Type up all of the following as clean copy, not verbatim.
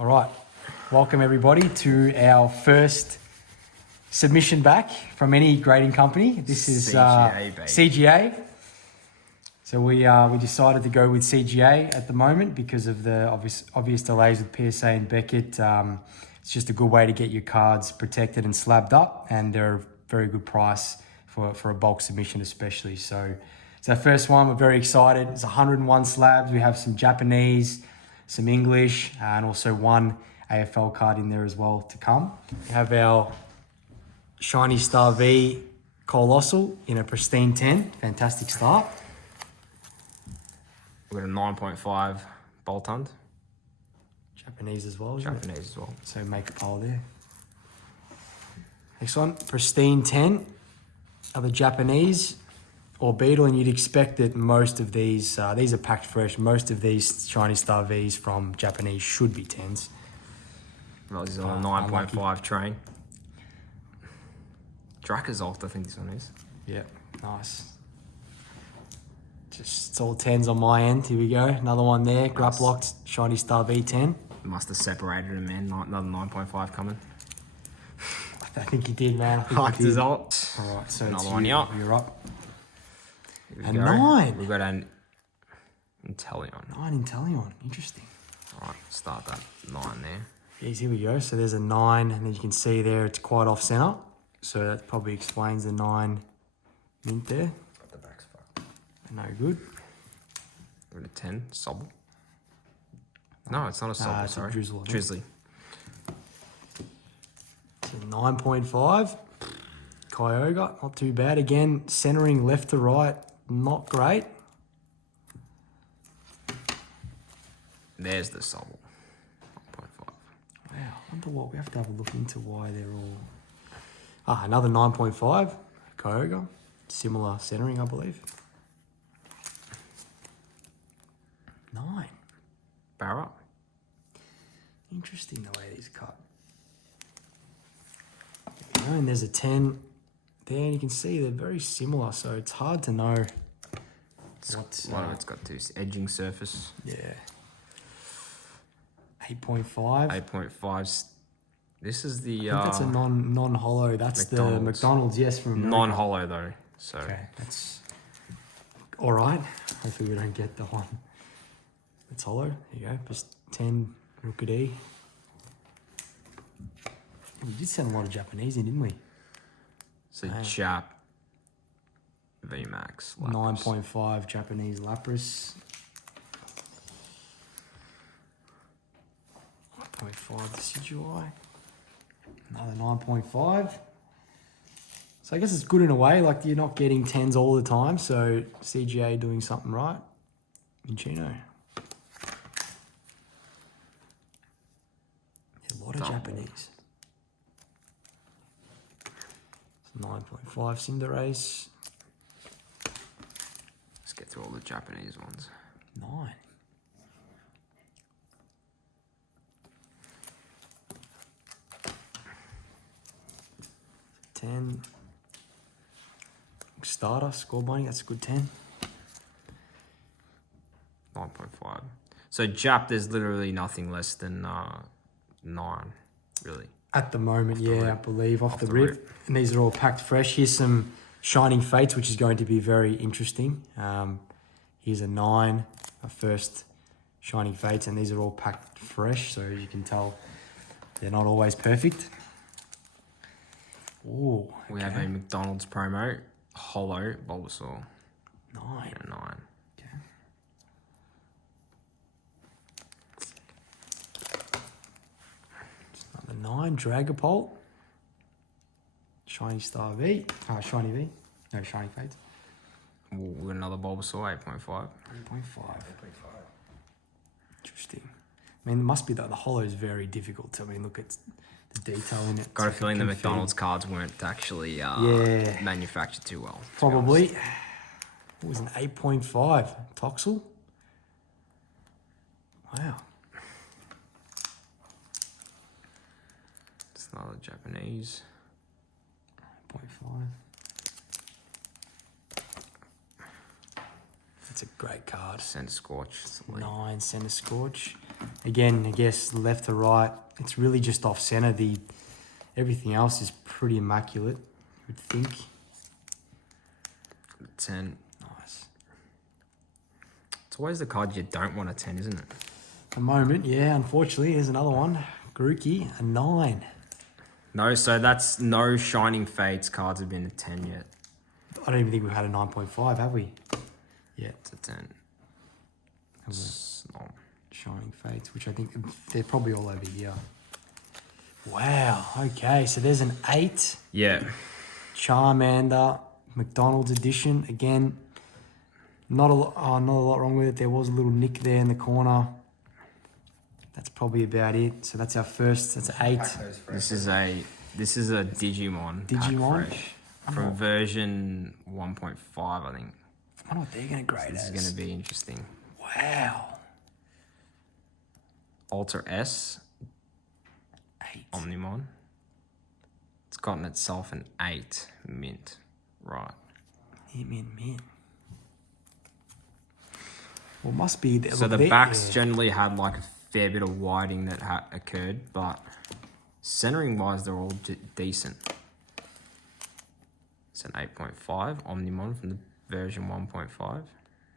All right, welcome everybody to our first submission back from any grading company. This is CGA. So we decided to go with CGA at the moment because of the obvious delays with PSA and Beckett. It's just a good way to get your cards protected and slabbed up, and they're a very good price for a bulk submission especially. So it's our first one. We're very excited. It's 101 slabs. We have some Japanese, some English, and also one AFL card in there as well to come. We have our Shiny Star V Colossal in a pristine 10. Fantastic start. We've got a 9.5 Bolt Hunt. Japanese as well, Japanese as well. So make a pile there. Next one, pristine 10 of a Japanese or Beetle, and you'd expect that most of these are packed fresh. Most of these Shiny Star Vs from Japanese should be 10s. Well, this is on a 9.5 train. Dracozolt, I think this one is. Yeah, nice. Just it's all 10s on my end. Here we go. Another one there. Nice. Grap locked Shiny Star V10. Must have separated them, man. Another 9.5 coming. I think he did, man. Dracozolt. All right, so another one here. You're up. A 9. We've got an Intellion. 9 Intellion. Interesting. All right, start that 9 there. Yes, here we go. So there's a 9, and then you can see there it's quite off center. So that probably explains the 9 mint there. Got the back's fucked. No good. We're at a 10, Sobble. No, it's not a Sobble, it's sorry. A Drizzle. Drizzly. It's a 9.5. Kyogre, not too bad. Again, centering left to right, not great. There's the Sobble. 9.5. Wow, I wonder what we have to have a look into why they're all. Another 9.5. Kyogre, similar centering, I believe. 9. Barra. Interesting the way these cut. There we go, and there's a 10 there, and you can see they're very similar, so it's hard to know what's... A lot of it's got two edging surface. Yeah. 8.5. 8.5. This is the... I think that's a non-hollow. That's McDonald's. The McDonald's, yes, from America. Non-hollow though, so... Okay, that's... All right. Hopefully we don't get the one that's hollow. There you go. Just 10 Rookidee. We did send a lot of Japanese in, didn't we? So Jap VMAX. 9.5 Japanese Lapras. 9.5 the CGA. Another 9.5. So I guess it's good in a way, like you're not getting 10s all the time, so CGA doing something right. Minchino. A lot of Japanese. 9.5 Cinderace. Let's get through all the Japanese ones. 9. $10. Starter, score binding, that's a good 10. 9.5. So Jap, there's literally nothing less than 9, really. At the moment, I believe, off the rip. And these are all packed fresh. Here's some Shining Fates, which is going to be very interesting. Here's a 9, a first Shining Fates, and these are all packed fresh, so you can tell they're not always perfect. Oh, okay. We have a McDonald's Promo, Hollow Bulbasaur. 9. Yeah, 9. Okay. Number 9, Dragapult. Shiny Star V. Shiny V. No, Shiny Fates. We've got another Bulbasaur, 8.5. 8.5. Interesting. I mean, it must be that the hollow is very difficult to, look at the detail in it. Got a feeling the McDonald's cards weren't actually manufactured too well. Probably. It was an 8.5. Toxel. Wow. It's another Japanese. 8.5. That's a great card. Center Scorch. 9 Center Scorch. Again, I guess left to right. It's really just off center. Everything else is pretty immaculate, I would think. 10. Nice. It's always the card you don't want a 10, isn't it? At the moment, yeah, unfortunately, here's another one. Grookey, a 9. No, so that's no Shining Fates cards have been a 10 yet. I don't even think we've had a 9.5, have we? Yeah. It's a 10. It's not. Shining Fates, which I think they're probably all over here. Wow, okay, so there's an 8. Yeah. Charmander, McDonald's edition. Again, not a lot wrong with it. There was a little nick there in the corner. That's probably about it. So that's our first. That's an 8. This is a Digimon. Digimon? Fresh, from version 1.5, I think. I wonder what they're going to grade This as. is going to be interesting. Wow. Alter S. 8. Omnimon. It's gotten itself an 8 mint. Right. Mint. Well, must be... So the backs generally had like a fair bit of whiting that occurred, but centering wise, they're all decent. It's an 8.5 Omnimon from the version 1.5.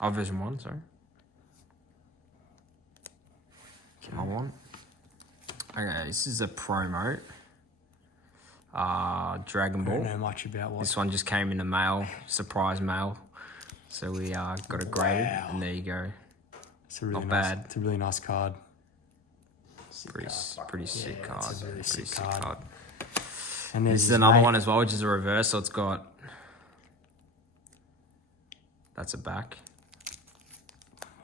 Oh, version 1, sorry. I want. Okay, this is a promo. Dragon Ball. I don't know much about what. This one just came in the mail, surprise mail. So we got it graded, and there you go. It's a really Not nice, bad. It's a really nice card. Pretty sick card. It's a really Pretty sick card. And This there's is his another mate. one as well, which is a reverse. So it's got. That's a back.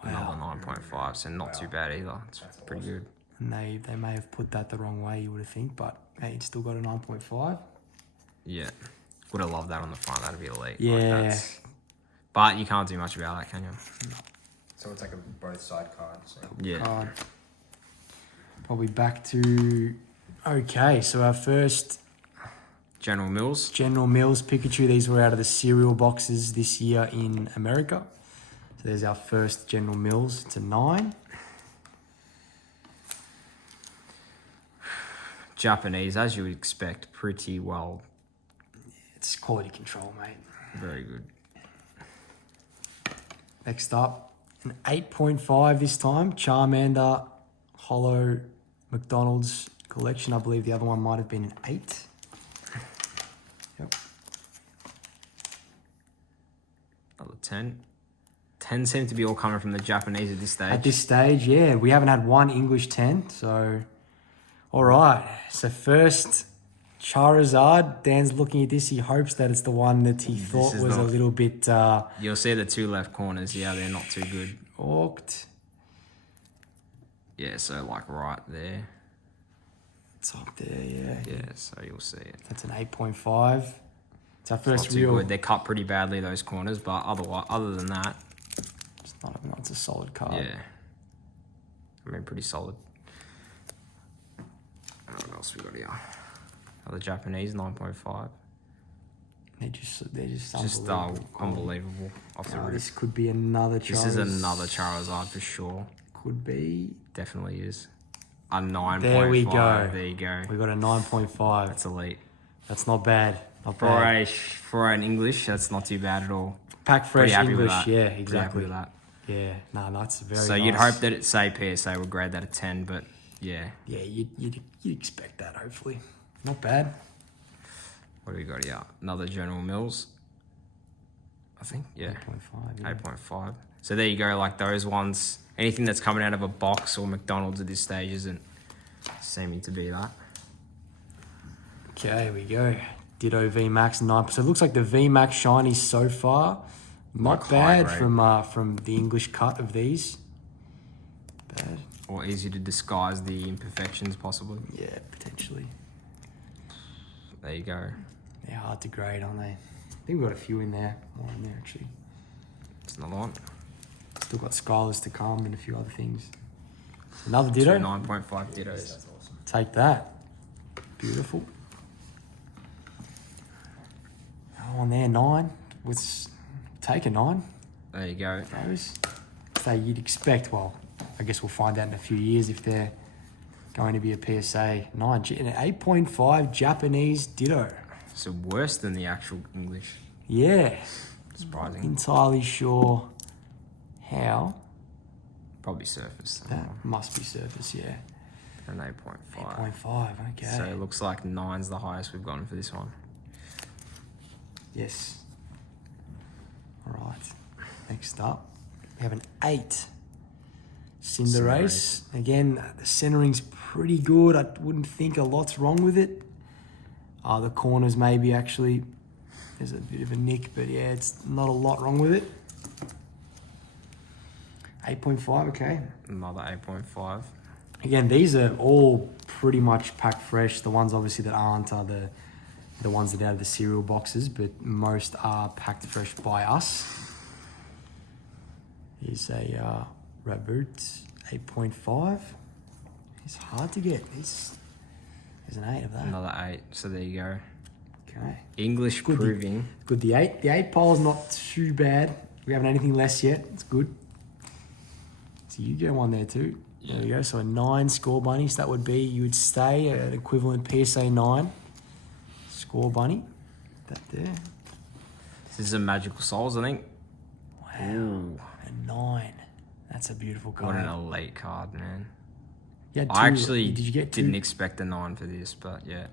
Another 9.5, so not too bad either. It's pretty good. And they may have put that the wrong way, you would have think, but hey, it's still got a 9.5. Yeah. Would have loved that on the front. That'd be elite. Yeah. But you can't do much about that, can you? So it's like a both side card. So. Yeah. Card. Probably back to... Okay, so our first General Mills. General Mills Pikachu. These were out of the cereal boxes this year in America. So there's our first General Mills. It's a 9. Japanese, as you would expect, pretty well. It's quality control, mate. Very good. Next up, an 8.5 this time. Charmander, Hollow, McDonald's collection. I believe the other one might have been an 8. Yep. Another 10. 10 seem to be all coming from the Japanese at this stage. At this stage, yeah. We haven't had one English 10, so... All right. So first, Charizard. Dan's looking at this. He hopes that it's the one that he thought was a little bit... You'll see the 2 left corners. Yeah, they're not too good. Orked. Yeah, so like right there. It's up there, yeah. Yeah, so you'll see it. That's an 8.5. It's our Not first too real... good. They're cut pretty badly, those corners, but other than that, It's a solid card. yeah. I mean, pretty solid. What else we got here? Another Japanese 9.5. They're just Just unbelievable. unbelievable off the roof. This could be another Charizard. This is another Charizard for sure. Could be. Definitely is. A 9.5. There we go. There you go. We got a 9.5. That's elite. That's not bad. Not bad. For an English, that's not too bad at all. Pack fresh Pretty happy with English. that. Yeah, Pretty exactly. happy with that. Yeah, no, that's very So nice. you'd hope that it say PSA would grade that a 10, but yeah. Yeah, you'd expect that, hopefully. Not bad. What do we got here? Another General Mills. I think, yeah. 8.5. Yeah. 8.5. So there you go, like those ones. Anything that's coming out of a box or McDonald's at this stage isn't seeming to be that. Okay, here we go. Ditto VMAX 9. So it looks like the VMAX shiny so far. Not Like high bad grade. from the English cut of these. Bad. Or easy to disguise the imperfections, possibly. Yeah, potentially. There you go. They're hard to grade, aren't they? I think we've got a few in there. More in there, actually. It's another one. Still got Skylers to come and a few other things. Another Ditto. 9.5 dittos. Take that. Beautiful. Oh, on there, 9. Take a 9. There you go. Those. So you'd expect, well, I guess we'll find out in a few years if they're going to be a PSA 9. And an 8.5 Japanese Ditto. So worse than the actual English. Yeah. Surprising. Entirely sure how. Probably surface. That must be surface, yeah. An 8.5. 8.5, okay. So it looks like 9's the highest we've gotten for this one. Yes. All right. Next up, we have an 8 Cinderace. Again, the centering's pretty good. I wouldn't think a lot's wrong with it. The corners maybe actually, there's a bit of a nick, but yeah, it's not a lot wrong with it. 8.5, okay. Another 8.5. Again, these are all pretty much packed fresh. The ones obviously that aren't are the ones that are out of the cereal boxes, but most are packed fresh by us. Here's a Raboot 8.5. It's hard to get. There's an 8 of that. Another 8. So there you go. Okay. English Good. proving. Good. The 8 pole's not too bad. We haven't anything less yet. It's good. So you get one there too. Yeah. There we go. So a 9 score bunny. So that would be, you would stay an equivalent PSA 9 score bunny. That there. This is a Magical Souls, I think. Wow. Ooh. A 9. That's a beautiful card. What an elite card, man. You had I two. actually Did you get two? didn't expect a 9 for this, but yeah.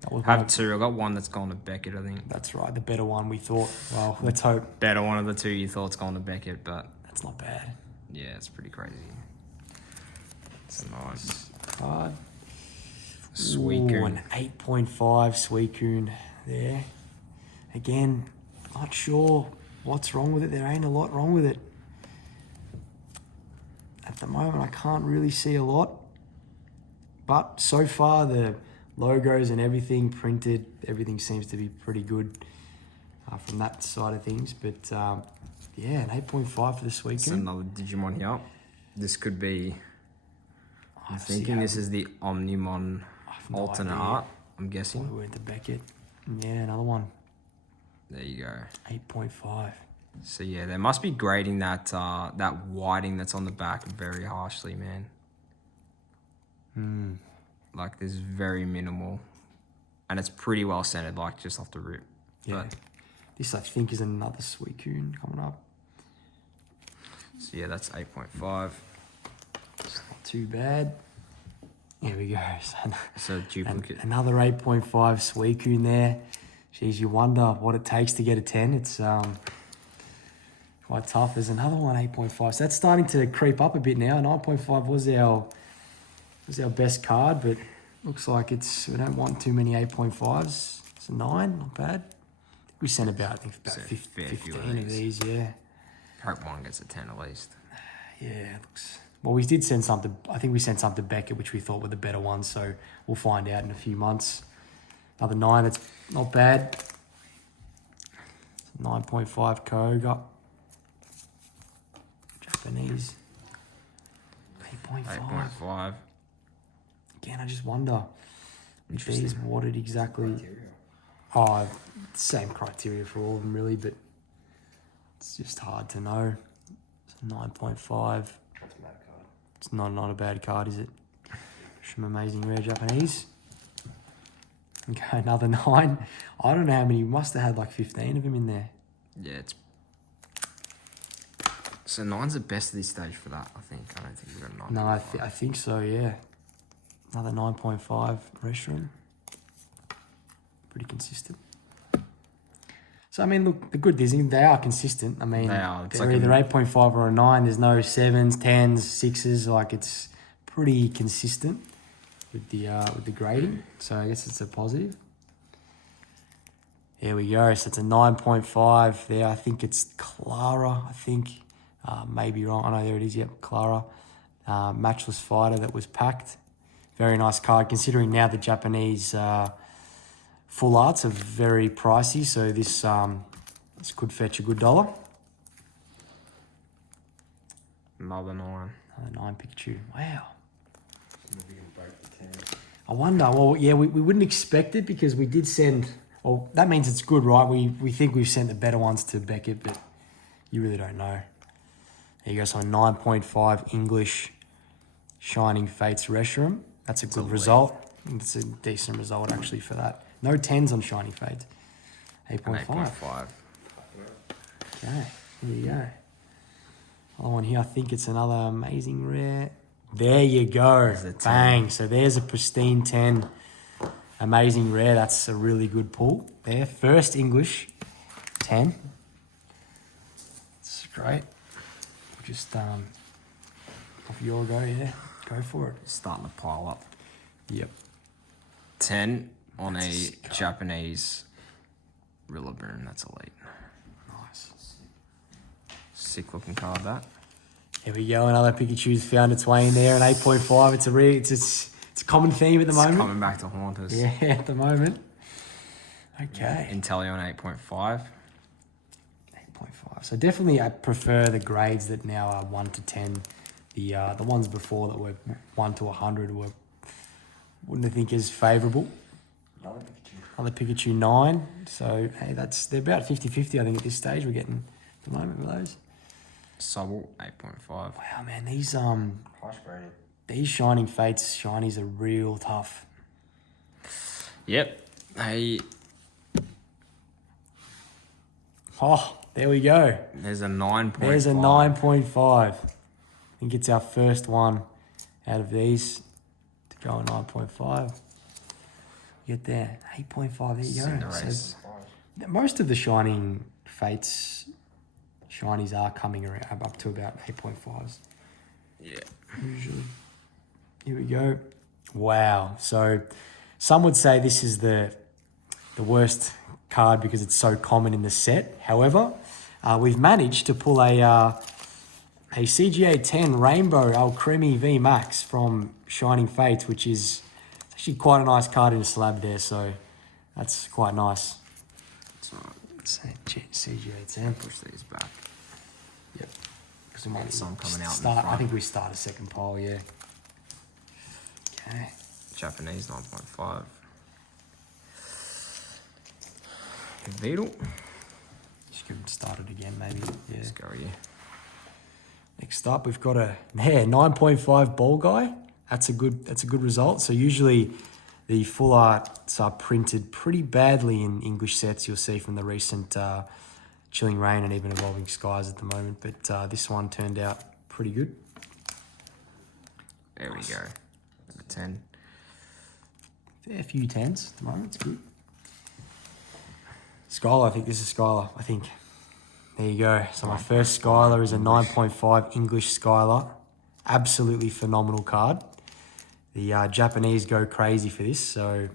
That was I one have 2. I got one that's gone to Beckett, I think. That's right. The better one we thought. Well, let's hope. Better one of the 2 you thought's gone to Beckett, but That's not bad. yeah, it's pretty crazy. It's nice. Card. Suicune. Ooh, an 8.5 Suicune there. Again, not sure what's wrong with it. There ain't a lot wrong with it. At the moment, I can't really see a lot. But so far, the logos and everything printed, everything seems to be pretty good from that side of things. But yeah, an 8.5 for the It's Suicune. another Digimon here. This could be... I'm see thinking how- this is the Omnimon I've no alternate idea. art, I'm We guessing. went to Beckett. Yeah, another one. There you go. 8.5. So yeah, they must be grading that that whiting that's on the back very harshly, man. Like this is very minimal, and it's pretty well centered, like just off the rip. Yeah. But, This, I think, is another Suicune coming up. so yeah, that's 8.5. It's not too bad. Here we go. So duplicate. Another 8.5 Suicune there. Geez, you wonder what it takes to get a 10. It's quite tough. There's another one, 8.5. So that's starting to creep up a bit now. 9.5 was our best card, but looks like we don't want too many 8.5s. It's a 9, not bad. We sent about, I think, about So 15 fair few of these, yeah. Hope one gets a 10 at least. Yeah, it looks... Well, we did send some to... I think we sent some to Beckett, which we thought were the better ones, so we'll find out in a few months. Another 9, that's not bad. 9.5 Koga. Japanese. 8.5. 8.5. Again, I just wonder if these Interesting. wadded exactly... Criteria. Oh, same criteria for all of them, really, but it's just hard to know. So 9.5. That's a mad card. It's not a bad card, is it? Some amazing rare Japanese. Okay, another 9. I don't know how many. We must have had like 15 of them in there. Yeah, it's... So 9's the best at this stage for that, I think. I don't think we've got a 9. No, I think so, yeah. Another 9.5 restaurant. Pretty consistent. So, I mean, look, the good thing is they are consistent. I mean, They are. It's they're like either 8.5 or a 9. There's no 7s, 10s, 6s. Like, it's pretty consistent with the grading. So, I guess it's a positive. Here we go. So, it's a 9.5 there. I think it's Clara, I think. Maybe wrong. I know there it is. Yep, Clara. Matchless Fighter that was packed. Very nice card, considering now the Japanese... full arts are very pricey, so this could fetch a good $1. Another 9. Another 9 Pikachu. Wow. Maybe we can break the 10. I wonder. Well, yeah, we wouldn't expect it because we did send. Well, that means it's good, right? We think we've sent the better ones to Beckett, but you really don't know. There you go. So a 9.5 English Shining Fates Reshiram. That's a good elite. result. It's a decent result actually for that. No 10s on Shining Fates. 8.5. 8.5. Okay, here you go. Other one here, I think it's another amazing rare. There you go. There's a 10. Bang. So there's a pristine 10. Amazing rare. That's a really good pull there. First English 10. It's great. Just off your go, yeah. Go for it. Starting to pile up. Yep. 10 on That's a a sick card. Japanese Rillaboom. That's elite. Nice. Sick looking card, that. Here we go. Another Pikachu's found its way in there. An 8.5. It's a common theme at the It's moment. coming back to haunt us. Yeah, at the moment. Okay. Inteleon 8.5. 8.5. So definitely I prefer the grades that now are 1 to 10. The ones before that were 1 to 100 wouldn't I think as favourable. Other Pikachu 9. So hey, they're about 50-50 I think at this stage we're getting at the moment with those. Sobble 8.5. Wow man, these Harsh grading. these Shining Fates shinies are real tough. Yep. Hey, Oh, there we go. there's a 9.5. There's a 9.5. I think it's our first one out of these to go a 9.5. Get there. 8.5. There you go. Cinderace. So most of the Shining Fates shinies are coming around up to about 8.5s Yeah. usually. Here we go. Wow. So some would say this is the worst card because it's so common in the set. However, we've managed to pull a CGA 10 Rainbow Alcremie V Max from Shining Fates, which is actually quite a nice card in a slab there. So that's quite nice. That's right. CGA 10. Push these back. Yep. Because we might Some coming out in the start. I front. think we start a second pile. Yeah. Okay. Japanese 9.5. Beetle. Just get it started again, maybe. Yeah. Let's go here. Next up, we've got a 9.5 ball guy. That's a good result. So usually the full arts are printed pretty badly in English sets. You'll see from the recent Chilling Rain and even Evolving Skies at the moment. But this one turned out pretty good. There we go. Number 10. Fair few 10s at the moment. It's good. Skylar, I think this is Skylar. I think. There you go. So my first Skylar is a 9.5 English Skylar. Absolutely phenomenal card. The Japanese go crazy for this. So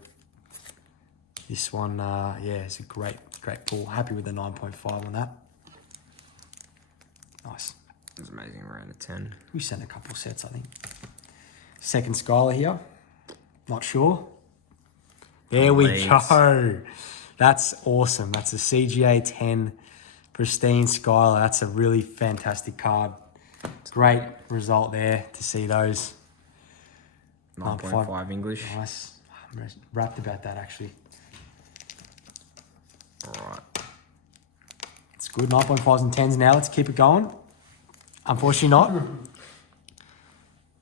this one, yeah, it's a great pull. Happy with the 9.5 on that. Nice. It was amazing around a 10. We sent a couple sets, I think. Second Skylar here. Not sure. There we Leads. go. That's awesome. That's a CGA 10 pristine Skylar. That's a really fantastic card. Great result there to see those. 9.5 English. Nice. I'm wrapped about that actually. Alright. It's good. 9.5s and 10s now. Let's keep it going. Unfortunately not.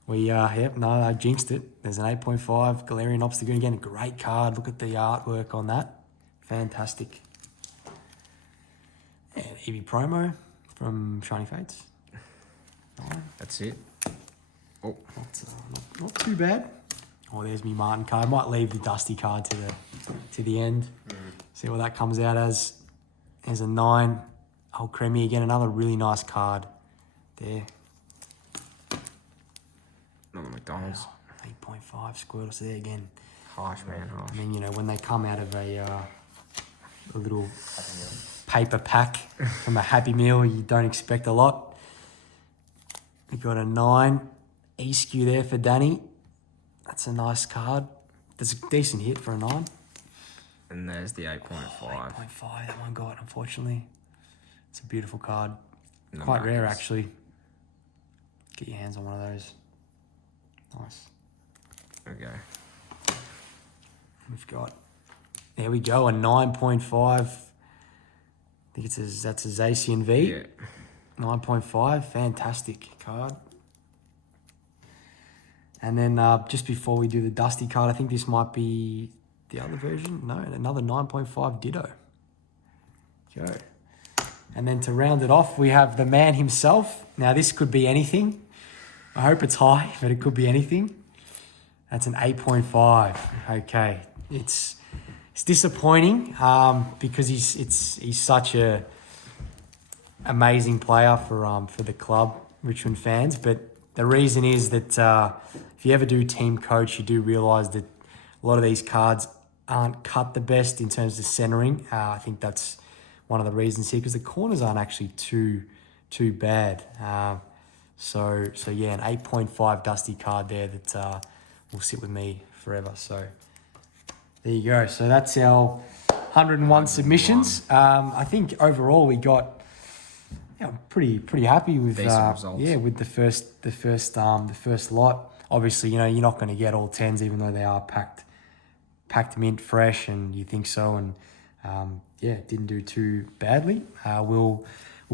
I jinxed it. There's an 8.5 Galarian Obstagoon again. A great card. Look at the artwork on that. Fantastic. And EV Promo from Shiny Fates. Alright. That's it. Oh, Not too bad. Oh, there's me Martin card. Might leave the Dusty card to the end. See what that comes out as. There's a 9. Oh, Cremie again. Another really nice card there. another McDonald's. 8.5 Squirtles there again. Harsh, man, harsh. I mean, you know, when they come out of a little paper pack from a Happy Meal, you don't expect a lot. We've got a 9 ESQ there for Danny. That's a nice card. That's a decent hit for a 9. And there's the 8.5. 8.5, that one got, unfortunately. It's a beautiful card. And the Quite rare, markers. actually. Get your hands on one of those. Nice. Okay. We've got, there we go, a 9.5. I think that's a Zacian V. Yeah. 9.5, fantastic card. And then just before we do the Dusty card, I think this might be the other version. No, another 9.5 Ditto. Go. And then to round it off, we have the man himself. Now, this could be anything. I hope it's high, but it could be anything. That's an 8.5. Okay. It's disappointing because he's such a amazing player for the club, Richmond fans. But the reason is that if you ever do team coach, you do realise that a lot of these cards aren't cut the best in terms of centering. I think that's one of the reasons here, because the corners aren't actually too bad. So yeah, an 8.5 Dusty card there that will sit with me forever. So there you go. So that's our 101 submissions. I think overall we got, I'm pretty happy with with the first lot. Obviously, you're not going to get all 10s, even though they are packed mint fresh, and you think so. And didn't do too badly. We'll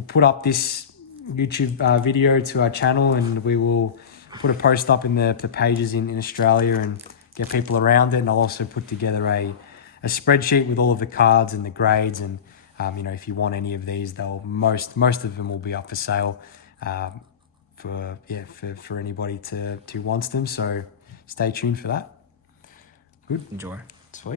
put up this YouTube video to our channel, and we will put a post up in the pages in Australia and get people around it. And I'll also put together a spreadsheet with all of the cards and the grades. And if you want any of these, most of them will be up for sale for anybody who wants them. So stay tuned for that. Good. Enjoy.